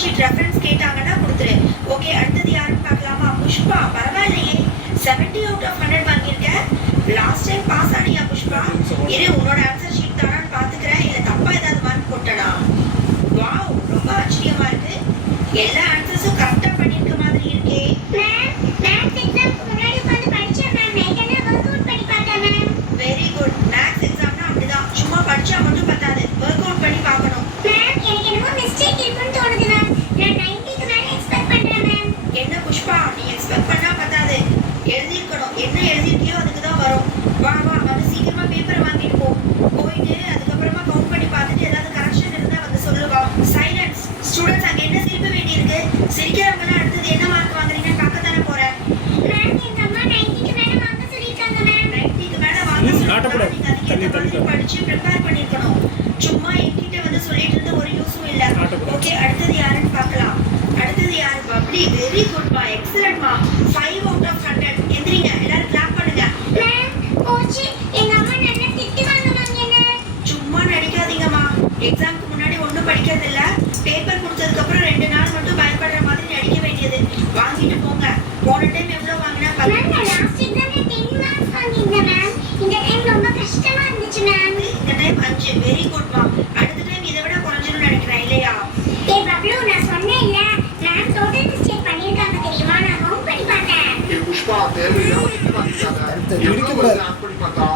Sheet reference கேட்டாங்கன்னா கொடுத்துரு. Okay, அடுத்தது யாருன்னு பார்க்கலாமா? புஷ்பா, பரவாயில்லையே 70 out of 100 வாங்கியிருக்க. லாஸ்ட் டைம் பாஸ் ஆனியா புஷ்பா? இரு, உன்னோட ஆன்சர் ஷீட் தானான்னு பார்த்துக்கிறேன். இல்லை தப்பா ஏதாவது மார்க் போட்டனா? வாவ், ரொம்ப ஆச்சரியமா இருக்கு. எல்லா ஆன்சர்ஸும் கரெக்டா பண்ணிருக்க மாதிரி இருக்கே. Very good. மேத்ஸ் எக்ஸாம்னா அப்படிதான், சும்மா படிச்சா மட்டும் பத்தாது, ஒர்க் அவுட் பண்ணி பார்க்கணும். என்ன புஷ்பா, நீ எக்ஸ்பெக்ட் பண்ணா பத்தாது, எழுதியிருக்கணும். என்ன எழுதிருக்கியோ அதுக்கு தான் வரும். வா வா, வந்து சீக்கிரமா பேப்பரை வாங்கிட்டு போ. போயிட்டு அதுக்கப்புறமா கவுண்ட் பண்ணி பார்த்துட்டு ஏதாவது கரெக்ஷன் இருந்தா வந்து சொல்லுவா. சைலன்ஸ். ஸ்டூடெண்ட்ஸ், அங்க என்ன சிரிப்பு வேண்டி இருக்கு? சிரிக்கிறவங்க அடுத்தது என்ன மார்க் வாங்குறீங்கன்னு பார்க்க தானே போறேன். 90க்கு மேல வாங்க சொல்லிருக்காங்க. படிச்சு ப்ரிப்பேர் பண்ணிருக்கணும். சும்மா என்கிட்ட வந்து சொல்லிட்டு இருந்த ஒரு யூஸும் இல்ல. ஓகே, அடுத்தது யாருன்னு பார்க்கலாம். அடுத்தது யாரு? பப்ளி. வெரி குட் மா, எக்ஸலென்ட் மா. 5 out of 100. எந்திரிங்க, எல்லாரும் கிளாப் பண்ணுங்க. சும்மா நடிக்காதீங்கம்மா. எக்ஸாம்க்கு முன்னாடி ஒன்றும் படிக்கிறது இல்ல. பேப்பர் கொடுத்ததுக்கு அப்புறம் 2 நாள் மட்டும் பயப்படுற மாதிரி நடிக்க வேண்டியது. வாங்கிட்டு போங்க. போன டைம் எவ்வளவு வாங்கினா? இந்த டைம் 5. வெரி குட் மா. அடுத்த டைம் இதை விட குறைஞ்சிரும் நினைக்கிறேன், இல்லையா? புஷ்பா, தேவையில்லாம திட்டு வாங்கிட்டாங்க. எவ்வளவு வருது ஆட் பண்ணி பார்த்தா?